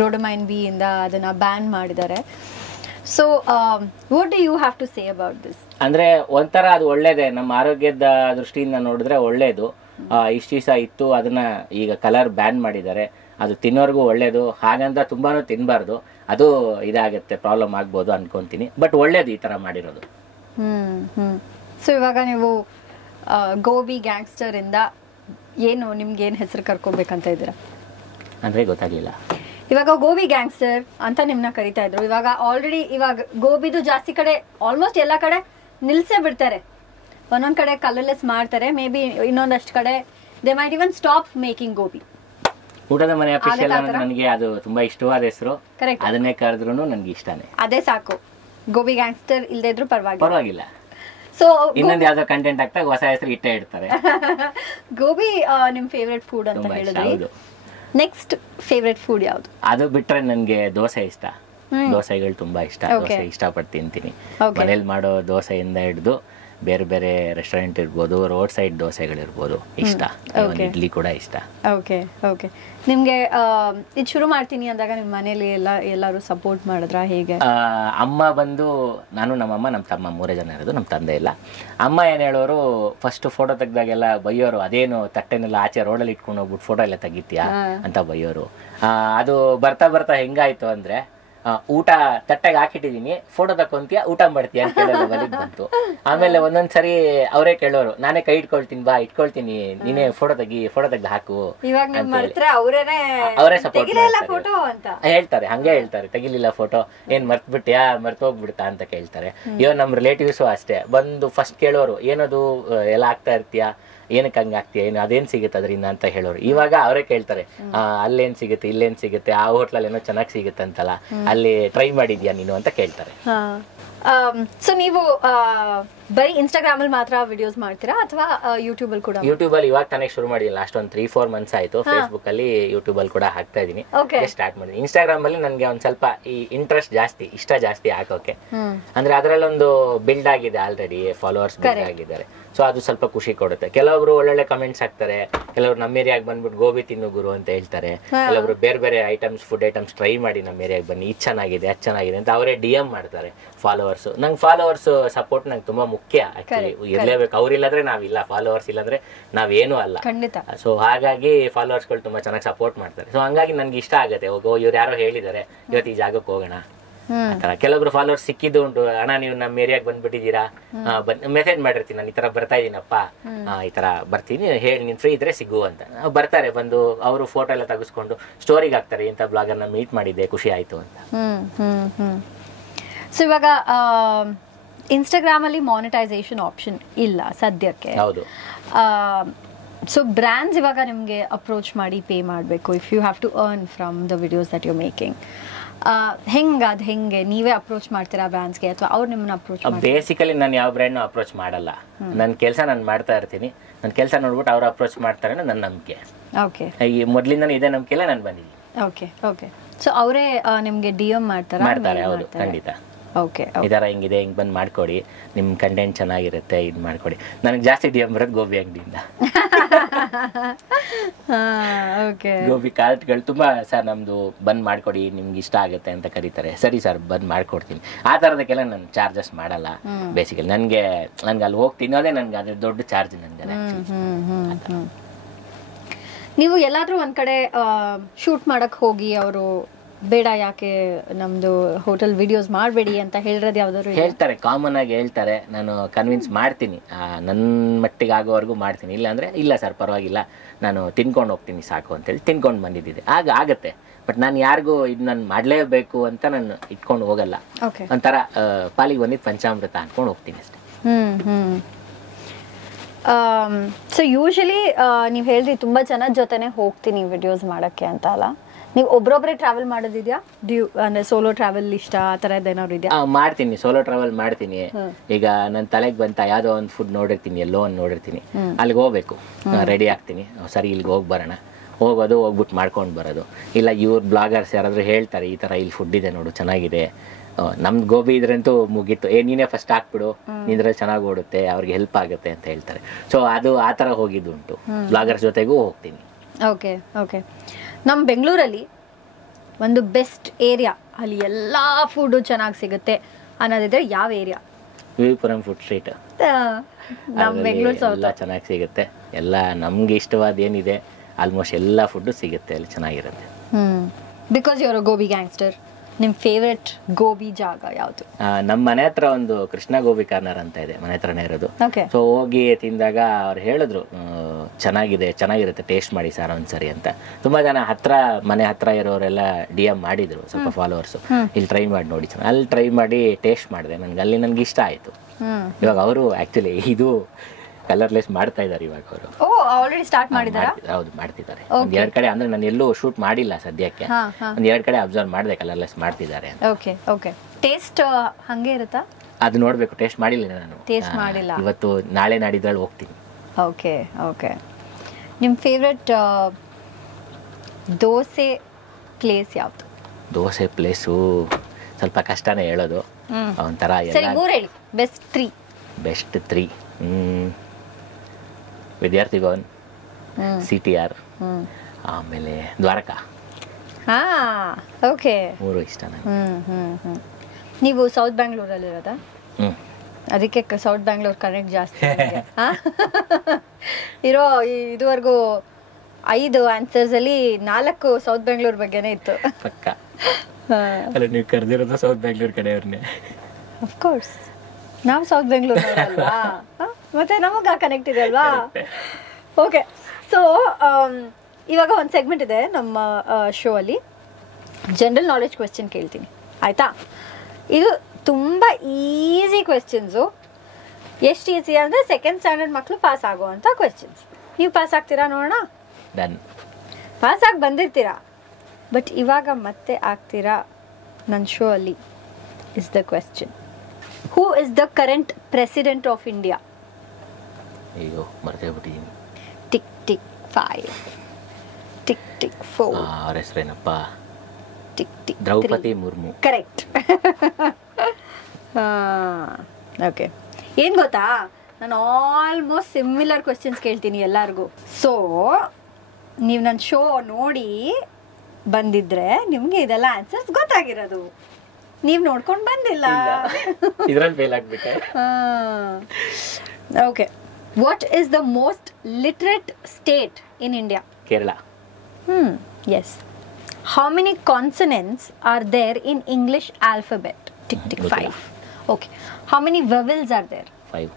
ರೋಡಮೈನ್ ಬಿ ಇಂದ ಅದನ್ನ ಬ್ಯಾನ್ ಮಾಡಿದ್ದಾರೆ. So what do you have to say about this? ಅಂದ್ರೆ ಒಂಥರ ಅದು ಒಳ್ಳೇದೇ, ನಮ್ಮ ಆರೋಗ್ಯದ ದೃಷ್ಟಿಯಿಂದ ನೋಡಿದ್ರೆ ಒಳ್ಳೇದು. ಇಷ್ಟು ದಿವಸ ಇತ್ತು, ಅದನ್ನ ಈಗ ಕಲರ್ ಬ್ಯಾನ್ ಮಾಡಿದ್ದಾರೆ. ಅದು ತಿನ್ನೋರ್ಗೂ ಒಳ್ಳೇದು, ಹಾಗಂತ ತುಂಬಾನು ತಿನ್ಬಾರ್ದು, ಅದು ಇದಾಗತ್ತೆ, ಪ್ರಾಬ್ಲಮ್ ಆಗ್ಬೋದು ಅನ್ಕೊಂತೀನಿ. ಬಟ್ ಒಳ್ಳೇದು ಈ ತರ ಮಾಡಿರೋದು. ಸೊ ಇವಾಗ ನೀವು ಗೋಬಿ ಗ್ಯಾಂಗ್ಸ್ಟರ್ ಇಂದ ಏನು ನಿಮ್ಗೆ ಏನ್ ಹೆಸರು ಕರ್ಕೋಬೇಕಂತ ಇದ್ದೀರಾ? ಅಂದ್ರೆ ಗೊತ್ತಾಗ್ಲಿಲ್ಲ. ಇವಾಗ ಗೋಬಿ ಗ್ಯಾಂಗ್ಸ್ಟರ್ ಅಂತ ನಿಮ್ನ ಕರಿತಾ ಇದ್ರು. ಇವಾಗ ಆಲ್ರೆಡಿ ಇವಾಗ ಗೋಬಿದು ಜಾಸ್ತಿ ಕಡೆ, ಆಲ್ಮೋಸ್ಟ್ ಎಲ್ಲಾ ಕಡೆ ನಿಲ್ಸೇ ಬಿಡ್ತಾರೆ. ಒಂದೊಂದ್ ಕಡೆ ಕಲರ್ಲೆಸ್ ಮಾಡ್ತಾರೆ, ಮೇ ಬಿ ಇನ್ನೊಂದಷ್ಟು ಕಡೆ they might even stop making gobi. ಊಟದ ಮನೆ ಅಫಿಷಿಯಲ್ ನನಗೆ ಅದು ತುಂಬಾ ಇಷ್ಟವಾದ ಹೆಸರು, ಅದನ್ನೇ ಕರೆದ್ರು ನನ್ಗೆ ಇಷ್ಟನೇ. ಅದೇ ಸಾಕು, ಗೋಬಿ ಗ್ಯಾಂಗ್ಸ್ಟರ್ ಇಲ್ದೇ ಇದ್ರು ಪರವಾಗಿಲ್ಲ. ಸೊ ಇನ್ನೊಂದು ಯಾವ್ದೋ ಕಂಟೆಂಟ್ ಆಗ್ತಾ ಹೊಸ ಹೆಸರು ಇಟ್ಟೇ ಇಡ್ತಾರೆ. ಗೋಬಿ ನಿಮ್ ಫೇವ್ರೆಟ್ ಫುಡ್ ಅಂತ ಹೇಳಿದ್ರಿ. ನೆಕ್ಸ್ಟ್ ಫೇವ್ರೆಟ್ ಫುಡ್ ಯಾವ್ದು? ಅದು ಬಿಟ್ರೆ ನನ್ಗೆ ದೋಸೆ ಇಷ್ಟ. ದೋಸೆಗಳು ತುಂಬಾ ಇಷ್ಟ. ದೋಸೆ ಇಷ್ಟಪಟ್ಟು ತಿಂತೀನಿ. ಮನೇಲಿ ಮಾಡೋ ದೋಸೆಯಿಂದ ಹಿಡಿದು ಬೇರೆ ಬೇರೆ ರೆಸ್ಟೋರೆಂಟ್ ಇರ್ಬೋದು, ರೋಡ್ ಸೈಡ್ ದೋಸೆಗಳಿರ್ಬೋದು ಇಷ್ಟ. ಇಡ್ಲಿ ಕೂಡ ಇಷ್ಟ. Okay okay. ನಿಮ್ಗೆ ಇದು ಶುರು ಮಾಡ್ತೀನಿ ಅಂದಾಗ ನಿಮ್ಮ ಮನೇಲಿ ಎಲ್ಲರೂ ಸಪೋರ್ಟ್ ಮಾಡಿದ್ರಾ ಹೇಗೆ? ಅಮ್ಮ ಬಂದು, ನಾನು ನಮ್ಮಮ್ಮ ನಮ್ಮ ತಮ್ಮ 3 ಜನ ಇರೋದು, ನಮ್ಮ ತಂದೆ ಇಲ್ಲ. ಅಮ್ಮ ಏನು ಹೇಳೋರು, ಫಸ್ಟ್ ಫೋಟೋ ತೆಗ್ದಾಗೆಲ್ಲ ಬೈಯೋರು, ಅದೇನು ತಟ್ಟೆನೆಲ್ಲ ಆಚೆ ರೋಡಲ್ಲಿ ಇಟ್ಕೊಂಡು ಹೋಗ್ಬಿಟ್ಟು ಫೋಟೋ ಎಲ್ಲ ತೆಗಿತೀಯಾ ಅಂತ ಬೈಯೋರು. ಅದು ಬರ್ತಾ ಬರ್ತಾ ಹೆಂಗಾಯ್ತು ಅಂದ್ರೆ, ಊಟ ತಟ್ಟೆಗೆ ಹಾಕಿಟ್ಟಿದೀನಿ, ಫೋಟೋ ತಕೊಂತೀಯ, ಊಟ ಮಾಡ್ತೀಯ ಅಂತ ಕೇಳೋದು ಬಲಿದ್ ಬಂತು. ಆಮೇಲೆ ಒಂದೊಂದ್ಸರಿ ಅವರೇ ಕೇಳೋರು, ನಾನೇ ಕೈ ಇಟ್ಕೊಳ್ತೀನಿ, ಬಾ ಇಟ್ಕೊಳ್ತೀನಿ, ನೀನೇ ಫೋಟೋ ತೆಗ್ದು ಹಾಕು ಅವರೇ ಸಪೋರ್ಟ್ ಹೇಳ್ತಾರೆ. ಹಂಗೆ ಹೇಳ್ತಾರೆ, ತೆಗಿಲಿಲ್ಲ ಫೋಟೋ, ಏನ್ ಮರ್ತ್ಬಿಟ್ಯಾ, ಮರ್ತೋಗ್ಬಿಡ್ತಾ ಅಂತ ಕೇಳ್ತಾರೆ. ಇವಾಗ ನಮ್ ರಿಲೇಟಿವ್ಸು ಅಷ್ಟೇ ಬಂದು ಫಸ್ಟ್ ಕೇಳೋರು, ಏನದು ಎಲ್ಲ ಆಗ್ತಾ ಇರ್ತೀಯಾ, ಏನಕ್ಕೆ ಹಂಗ ಆಗ್ತೀಯ, ಏನು ಅದೇನ್ ಸಿಗುತ್ತೆ ಅದರಿಂದ ಅಂತ ಹೇಳೋರು. ಇವಾಗ ಅವರೇ ಕೇಳ್ತಾರೆ, ಅಲ್ಲೇನ್ ಸಿಗುತ್ತೆ, ಇಲ್ಲೇನ್ ಸಿಗುತ್ತೆ, ಆ ಹೋಟ್ಲಲ್ಲಿ ಏನೋ ಚೆನ್ನಾಗಿ ಸಿಗುತ್ತೆ ಅಂತಲ್ಲ, ಅಲ್ಲಿ ಟ್ರೈ ಮಾಡಿದ್ಯಾ ನೀನು ಅಂತ ಕೇಳ್ತಾರೆ. ಸೊ ನೀವು ಬರೀ ಇನ್ಸ್ಟಾಗ್ರಾಮ್ ಅಲ್ಲಿ ಮಾತ್ರ ವಿಡಿಯೋಸ್ ಮಾಡ್ತೀರಾ ಅಥವಾ ಯೂಟ್ಯೂಬ್ ಅಲ್ಲಿ ಕೂಡ? ಯೂಟ್ಯೂಬ್ ಅಲ್ಲಿ ಇವಾಗ ತಾನೇ ಶುರು ಮಾಡಿಲ್ಲ, ಲಾಸ್ಟ್ ಒಂದು 3-4 ಮಂತ್ಸ್ ಆಯ್ತು. ಫೇಸ್ಬುಕ್ ಅಲ್ಲಿ, ಯೂಟ್ಯೂಬ್ ಅಲ್ಲಿ ಕೂಡ ಹಾಕ್ತಾ ಇದೀನಿ, ಸ್ಟಾರ್ಟ್ ಮಾಡಿದ್ದೀನಿ. ಇನ್ಸ್ಟಾಗ್ರಾಮ್ ಅಲ್ಲಿ ನನ್ಗೆ ಒಂದ್ ಸ್ವಲ್ಪ ಈ ಇಂಟ್ರೆಸ್ಟ್ ಜಾಸ್ತಿ, ಇಷ್ಟ ಜಾಸ್ತಿ ಹಾಕೋಕೆ. ಅಂದ್ರೆ ಅದ್ರಲ್ಲೊಂದು ಬಿಲ್ಡ್ ಆಗಿದೆ ಆಲ್ರೆಡಿ, ಫಾಲೋವರ್ಸ್ ಬಿಲ್ಡ್ ಆಗಿದ್ದಾರೆ. ಸೊ ಅದು ಸ್ವಲ್ಪ ಖುಷಿ ಕೊಡುತ್ತೆ. ಕೆಲವೊಬ್ರು ಒಳ್ಳೊಳ್ಳೆ ಕಮೆಂಟ್ಸ್ ಹಾಕ್ತಾರೆ, ಕೆಲವರು ನಮ್ಮ ಏರಿಯಾಗ ಬಂದ್ಬಿಟ್ಟು ಗೋಬಿ ತಿನ್ನು ಗುರು ಅಂತ ಹೇಳ್ತಾರೆ, ಕೆಲವರು ಬೇರೆ ಬೇರೆ ಫುಡ್ ಐಟಮ್ಸ್ ಟ್ರೈ ಮಾಡಿ ನಮ್ಮ ಏರಿಯಾಗ ಬನ್ನಿ, ಇದು ಚೆನ್ನಾಗಿದೆ ಅದು ಚೆನ್ನಾಗಿದೆ ಅಂತ ಅವರೇ DM ಮಾಡ್ತಾರೆ ಫಾಲೋವರ್ಸ್. ನಂಗೆ ಫಾಲೋವರ್ಸ್ ಸಪೋರ್ಟ್ ನಂಗೆ ತುಂಬಾ ಮುಖ್ಯ. ಆಕ್ಚುಲಿ ಇರ್ಲೇಬೇಕು, ಅವ್ರಿಲ್ಲದ್ರೆ ನಾವಿಲ್ಲ, ಫಾಲೋವರ್ಸ್ ಇಲ್ಲದ್ರೆ ನಾವೇನು ಅಲ್ಲ. ಸೊ ಹಾಗಾಗಿ ಫಾಲೋವರ್ಸ್ಗಳು ತುಂಬಾ ಚೆನ್ನಾಗಿ ಸಪೋರ್ಟ್ ಮಾಡ್ತಾರೆ. ಸೊ ಹಂಗಾಗಿ ನನ್ಗೆ ಇಷ್ಟ ಆಗುತ್ತೆ, ಇವ್ರು ಯಾರೋ ಹೇಳಿದ್ದಾರೆ ಇವತ್ತು ಈ ಜಾಗಕ್ಕೆ ಹೋಗೋಣ ಆತರ. ಕೆಲವೊಬ್ರು ಫಾಲೋವರ್ಸ್ ಸಿಕ್ಕಿದ್ದು ಉಂಟು, ಅಣ್ಣ ನೀವು ನಮ್ಮ ಏರಿಯಾಗ ಬಂದ್ಬಿಟ್ಟಿದ್ದೀರಾ, ಮೆಸೇಜ್ ಮಾಡಿರ್ತೀನಿ ನಾನು, ಈ ತರ ಬರ್ತಾ ಇದೀನಪ್ಪ, ಈ ತರ ಬರ್ತೀನಿ, ಹೇಳಿ ನೀನ್ ಫ್ರೀ ಇದ್ರೆ ಸಿಗು ಅಂತ. ಬರ್ತಾರೆ, ಬಂದು ಅವರು ಫೋಟೋ ಎಲ್ಲ ತೆಗೆಸ್ಕೊಂಡು ಸ್ಟೋರಿಗೆ ಹಾಕ್ತಾರೆ, ಇಂಥ ಬ್ಲಾಗರ್ನ ಮೀಟ್ ಮಾಡಿದ್ದೆ, ಖುಷಿ ಆಯ್ತು ಅಂತ. ಸೊ ಇವಾಗ ಇನ್ಸ್ಟಾಗ್ರಾಮ್ ಅಲ್ಲಿ ಮಾನಿಟೈಸೇಷನ್ ಆಪ್ಷನ್ ಇಲ್ಲ ಸದ್ಯಕ್ಕೆ. ಹೌದು. ಸೊ ಬ್ರ್ಯಾಂಡ್ಸ್ ಇವಾಗ ನಿಮ್ಗೆ ಅಪ್ರೋಚ್ ಮಾಡಿ ಪೇ ಮಾಡಬೇಕು, if you have to earn from the videos that you making. ಹೆಂಗೆ ನೀವೇ ಅಪ್ರೋಚ್ ಮಾಡ್ತೀರಾ ಬ್ರ್ಯಾಂಡ್ಸ್ಗೆ ಅಥವಾ ಅವ್ರು ನಿಮ್ಮನ್ನ ಅಪ್ರೋಚ್? ಬೇಸಿಕಲಿ ನಾನು ಯಾವ ಬ್ರ್ಯಾಂಡ್ನು ಅಪ್ರೋಚ್ ಮಾಡಲ್ಲ. ನನ್ನ ಕೆಲಸ ನಾನು ಮಾಡ್ತಾ ಇರ್ತೀನಿ, ನನ್ನ ಕೆಲಸ ನೋಡ್ಬಿಟ್ಟು ಅವ್ರು ಅಪ್ರೋಚ್ ಮಾಡ್ತಾರೆ ನನ್ನ ನಂಬಿಕೆ. ಓಕೆ. ಈ ಮೊದಲಿಂದ ಇದೇ ನಂಬಿಕೆಲ್ಲ ನಾನು ಬಂದಿದ್ದೀನಿ. Okay okay. ಸೊ ಅವರೇ ನಿಮ್ಗೆ DM ಮಾಡ್ತಾರೆ? ಹೌದು, ಖಂಡಿತ. ಓಕೆ. ಈ ಥರ ಹಿಂಗಿದೆ, ಹಿಂಗೆ ಬಂದು ಮಾಡ್ಕೊಡಿ, ನಿಮ್ಮ ಕಂಟೆಂಟ್ ಚೆನ್ನಾಗಿರುತ್ತೆ, ಇದು ಮಾಡ್ಕೊಡಿ. ನನಗೆ ಜಾಸ್ತಿ DM ಬರೋದು ಗೋಬಿ ಅಂಗಡಿಯಿಂದ. ಗೋಬಿ ಕಾರ್ಟ್ಗಳು ತುಂಬಾ, ಸರ್ ನಮ್ದು ಬಂದ್ ಮಾಡ್ಕೊಡಿ, ನಿಮ್ಗೆ ಇಷ್ಟ ಆಗುತ್ತೆ ಅಂತ ಕರೀತಾರೆ. ಸರಿ ಸರ್ ಬಂದ್ ಮಾಡ್ಕೊಡ್ತೀನಿ. ಆ ಥರದಕ್ಕೆಲ್ಲ ನಾನು ಚಾರ್ಜಸ್ ಮಾಡಲ್ಲ. ಬೇಸಿಕಲಿ ನನ್ಗೆ ಅಲ್ಲಿ ಹೋಗಿ ತಿನ್ನೋದೇ ನನ್ಗೆ ಅದ್ರ ದೊಡ್ಡ ಚಾರ್ಜ್ ನನಗೆ. ನೀವು ಎಲ್ಲಾದ್ರೂ ಒಂದ್ ಕಡೆ ಶೂಟ್ ಮಾಡಕ್ ಹೋಗಿ ಅವರು ಬೇಡ, ಯಾಕೆ ನಮ್ದು ಹೋಟೆಲ್ ವಿಡಿಯೋಸ್ ಮಾಡಬೇಡಿ ಅಂತ ಹೇಳಿರೋದು ಯಾವ್ದಾದ್ರು? ಹೇಳ್ತಾರೆ, ಕಾಮನ್ ಆಗಿ ಹೇಳ್ತಾರೆ. ನಾನು ಕನ್ವಿನ್ಸ್ ಮಾಡ್ತೀನಿ, ನನ್ನ ಮಟ್ಟಿಗೆ ಆಗೋವರೆಗೂ ಮಾಡ್ತೀನಿ. ಇಲ್ಲ ಅಂದ್ರೆ ಇಲ್ಲ ಸರ್ ಪರವಾಗಿಲ್ಲ, ನಾನು ತಿನ್ಕೊಂಡು ಹೋಗ್ತೀನಿ ಸಾಕು ಅಂತೇಳಿ ತಿನ್ಕೊಂಡು ಬಂದಿದ್ದೆ. ಆಗತ್ತೆ. ಬಟ್ ನಾನು ಯಾರಿಗೂ ಇದು ನಾನು ಮಾಡಲೇಬೇಕು ಅಂತ ನಾನು ಇಟ್ಕೊಂಡು ಹೋಗಲ್ಲ. ಒಂಥರ ಪಾಲಿಗೆ ಬಂದಿದ್ದು ಪಂಚಾಮೃತ ಅನ್ಕೊಂಡು ಹೋಗ್ತೀನಿ ಅಷ್ಟೇ. ಸೊ ಯೂಶಲಿ ನೀವು ಹೇಳ್ರಿ ತುಂಬಾ ಜನದ ಜೊತೆನೆ ಹೋಗ್ತೀನಿ ವಿಡಿಯೋಸ್ ಮಾಡಕ್ಕೆ ಅಂತ ಅಲ್ಲ, ನೀವು ಒಬ್ರೊಬ್ರೆ ಟ್ರಾವೆಲ್ ಮಾಡೋದಿದ್ಯಾ? ಅಂದ್ರೆ ಸೋಲೋ ಟ್ರಾವೆಲ್ ಇಷ್ಟ, ಆ ತರದ್ದು ಏನಾದ್ರು ಇದೆಯಾ? ಮಾಡ್ತೀನಿ, ಸೋಲೋ ಟ್ರಾವೆಲ್ ಮಾಡ್ತೀನಿ. ಈಗ ನನ್ನ ತಲೆಗೆ ಬಂತ ಯಾವ್ದೋ ಒಂದು ಫುಡ್ ನೋಡಿರ್ತೀನಿ, ಎಲ್ಲೋ ಒಂದು ನೋಡಿರ್ತೀನಿ, ಅಲ್ಲಿಗೆ ಹೋಗ್ಬೇಕು, ರೆಡಿ ಆಗ್ತೀನಿ, ಸರಿ ಇಲ್ಲಿಗೆ ಹೋಗಿ ಬರೋಣ, ಹೋಗೋದು, ಹೋಗ್ಬಿಟ್ಟು ಮಾಡ್ಕೊಂಡು ಬರೋದು. ಇಲ್ಲ ಇವ್ರು ಬ್ಲಾಗರ್ಸ್ ಯಾರಾದ್ರೂ ಹೇಳ್ತಾರೆ ಈ ತರ ಇಲ್ಲಿ ಫುಡ್ ಇದೆ ನೋಡು ಚೆನ್ನಾಗಿದೆ, ನಮ್ದು ಗೋಬಿ ಇದ್ರಂತೂ ಮುಗೀತು, ನೀನೇ ಫಸ್ಟ್ ಹಾಕ್ಬಿಡು, ನಿಂದ್ರಲ್ಲಿ ಚೆನ್ನಾಗಿ ಓಡುತ್ತೆ, ಅವ್ರಿಗೆ ಹೆಲ್ಪ್ ಆಗುತ್ತೆ ಅಂತ ಹೇಳ್ತಾರೆ. ಸೊ ಅದು ಆ ಥರ ಹೋಗಿದ್ದುಂಟು. ಬ್ಲಾಗರ್ಸ್ ಜೊತೆಗೂ ಹೋಗ್ತೀನಿ. Okay okay. ನಮ್ಮ ಬೆಂಗಳೂರಲ್ಲಿ ಒಂದು ಬೆಸ್ಟ್ ಏರಿಯಾ, ಅಲ್ಲಿ ಎಲ್ಲ ಫುಡ್ ಚೆನ್ನಾಗಿ ಸಿಗುತ್ತೆ ಅನ್ನೋದಿದ್ರೆ ಯಾವ ಏರಿಯಾ? VV Puram food street. ನಮ್ಮ ಬೆಂಗಳೂರು ಎಲ್ಲ ಚೆನ್ನಾಗಿ ಸಿಗುತ್ತೆ, ಎಲ್ಲ ನಮ್ಗೆ ಇಷ್ಟವಾದ ಏನಿದೆ ಆಲ್ಮೋಸ್ಟ್ ಎಲ್ಲ ಫುಡ್ ಸಿಗುತ್ತೆ ಅಲ್ಲಿ, ಚೆನ್ನಾಗಿರುತ್ತೆ. Because you are a gobi gangster, ನಿಮ್ಮ ಫೇವ್ರೆಟ್ ಗೋಬಿ ಜಾಗ ಯಾವುದು? ನಮ್ಮ ಮನೆ ಹತ್ರ ಒಂದು ಕೃಷ್ಣ ಗೋಬಿ ಕಾರ್ನರ್ ಅಂತ ಇದೆ, ಮನೆ ಹತ್ರನೇ ಇರೋದು. ಸೊ ಹೋಗಿ ತಿಂದಾಗ ಅವ್ರು ಹೇಳಿದ್ರು ಚೆನ್ನಾಗಿರುತ್ತೆ, ಟೇಸ್ಟ್ ಮಾಡಿ ಸರ್ ಒಂದ್ಸರಿ ಅಂತ. ತುಂಬಾ ಜನ ಮನೆ ಹತ್ರ ಇರೋರೆಲ್ಲ DM ಮಾಡಿದ್ರು, ಸ್ವಲ್ಪ ಫಾಲೋವರ್ಸ್, ಇಲ್ಲಿ ಟ್ರೈ ಮಾಡಿ ನೋಡಿ. ಅಲ್ಲಿ ಟ್ರೈ ಮಾಡಿ ಟೇಸ್ಟ್ ಮಾಡಿದೆ, ನನ್ಗೆ ಇಷ್ಟ ಆಯ್ತು. ಇವಾಗ ಅವರು ಆಕ್ಚುಲಿ ಇದು ಕಲರ್ಲೆಸ್ ಮಾಡ್ತಾ ಇದ್ದಾರೆ ಇವಾಗ ಅವರು. ಆಲ್ರೆಡಿ ಸ್ಟಾರ್ಟ್ ಮಾಡಿದಾರಾ? ಹೌದು, ಮಾಡ್ತಿದ್ದಾರೆ. ಒಂದ್ 2 ಕಡೆ, ಅಂದ್ರೆ ನಾನು ಎಲ್ಲೂ ಶೂಟ್ ಮಾಡಿಲ್ಲ ಸದ್ಯಕ್ಕೆ, ಒಂದ್ 2 ಕಡೆ ಅಬ್ಸರ್ವ್ ಮಾಡಿದೆ ಕಲರ್ಲೆಸ್ ಮಾಡ್ತಿದ್ದಾರೆ. Okay okay. ಟೇಸ್ಟ್ ಹಂಗೆ ಇರುತ್ತಾ? ಅದು ನೋಡ್ಬೇಕು, ಟೇಸ್ಟ್ ಮಾಡಿಲ್ಲ ನಾನು, ಟೇಸ್ಟ್ ಮಾಡಿಲ್ಲ. ಇವತ್ತು ನಾಳೆ ನಾಡಿದ್ರಲ್ಲಿ ಹೋಗ್ತೀನಿ. Okay okay. ನಿಮ್ಮ ಫೇವ್ರೆಟ್ ದೋಸೆ ಪ್ಲೇಸ್ ಯಾವುದು? ದೋಸೆ ಪ್ಲೇಸು ಸ್ವಲ್ಪ ಕಷ್ಟನೇ ಹೇಳೋದು. ಒಂಥರ ಸರಿ, 3 ಹೇಳಿ. ಬೆಸ್ಟ್ 3 ವಿದ್ಯಾರ್ಥಿ ಭವನ್, CTR, ಆಮೇಲೆ ದ್ವಾರಕಾ. ಓಕೆ. 3 ಇಷ್ಟ ನನಗೆ. ನೀವು ಸೌತ್ ಬ್ಯಾಂಗ್ಳೂರಲ್ಲಿರೋದಾ? ಅದಕ್ಕೆ ಸೌತ್ ಬ್ಯಾಂಗ್ಳೂರ್ ಕನೆಕ್ಟ್ ಜಾಸ್ತಿ ಇರೋ. ಇದುವರೆಗೂ 5 ಆನ್ಸರ್ಸ್ ಅಲ್ಲಿ 4 ಸೌತ್ ಬ್ಯಾಂಗ್ಳೂರ್ ಬಗ್ಗೆನೇ ಇತ್ತು. ಪಕ್ಕ. ಅಲ್ಲ, ನೀವು ಕರೆದಿರೋದು ಸೌತ್ ಬ್ಯಾಂಗ್ಳೂರ್ ಕಡೆಯವ್ರನ್ನೇ. ಅಫ್ಕೋರ್ಸ್, ನಾವು ಸೌತ್ ಬೆಂಗಳೂರು ಅಲ್ವಾ, ಮತ್ತೆ ನಮಗ ಕನೆಕ್ಟ್ ಇದೆ ಅಲ್ವಾ. ಓಕೆ, ಸೊ ಇವಾಗ ಒಂದು ಸೆಗ್ಮೆಂಟ್ ಇದೆ ನಮ್ಮ ಶೋ ಅಲ್ಲಿ, ಜನರಲ್ ನಾಲೆಡ್ಜ್ ಕ್ವೆಶ್ಚನ್ ಕೇಳ್ತೀನಿ, ಆಯ್ತಾ? ಇದು ತುಂಬ ಈಸಿ ಕ್ವೆಶ್ಚನ್ಸು. ಎಷ್ಟು ಈಸಿ ಅಂದರೆ ಸೆಕೆಂಡ್ ಸ್ಟ್ಯಾಂಡರ್ಡ್ ಮಕ್ಕಳು ಪಾಸ್ ಆಗುವಂಥ ಕ್ವೆಶ್ಚನ್ಸ್. ನೀವು ಪಾಸ್ ಆಗ್ತೀರಾ ನೋಡೋಣ? ಪಾಸ್ ಆಗಿ ಬಂದಿರ್ತೀರಾ, ಬಟ್ ಇವಾಗ ಮತ್ತೆ ಆಗ್ತೀರಾ ನನ್ನ ಶೋ ಅಲ್ಲಿ. Is the question, who is the current president of India? ಅಯ್ಯೋ, ಮರ್ತೇ ಬಿಟ್ಟಿದ್ದೀನಿ. Tick tick 5, tick tick 4. ಅವ್ರ ಹೆಸರೇನಪ್ಪ? Tick tick Draupadi Murmu. Correct. Okay, ಏನು ಗೊತ್ತಾ, ನಾನು ಆಲ್ಮೋಸ್ಟ್ ಸಿಮಿಲರ್ ಕ್ವೆಶ್ಚನ್ಸ್ ಕೇಳ್ತೀನಿ ಎಲ್ಲರಿಗೂ. ಸೊ ನೀವು ನನ್ನ ಶೋ ನೋಡಿ ಬಂದಿದ್ರೆ ನಿಮಗೆ ಇದೆಲ್ಲ ಆನ್ಸರ್ಸ್ ಗೊತ್ತಾಗಿರೋದು. ನೀವು ನೋಡ್ಕೊಂಡು ಬಂದಿಲ್ಲ, ಇದ್ರಲ್ಲಿ ಫೇಲ್ ಆಗ್ಬಿಟ್ಟೆ. Okay, what is the most literate state in India? Kerala. Yes. How many consonants are there in English alphabet? Tick tick 5. Okay. How many vowels are there? 5.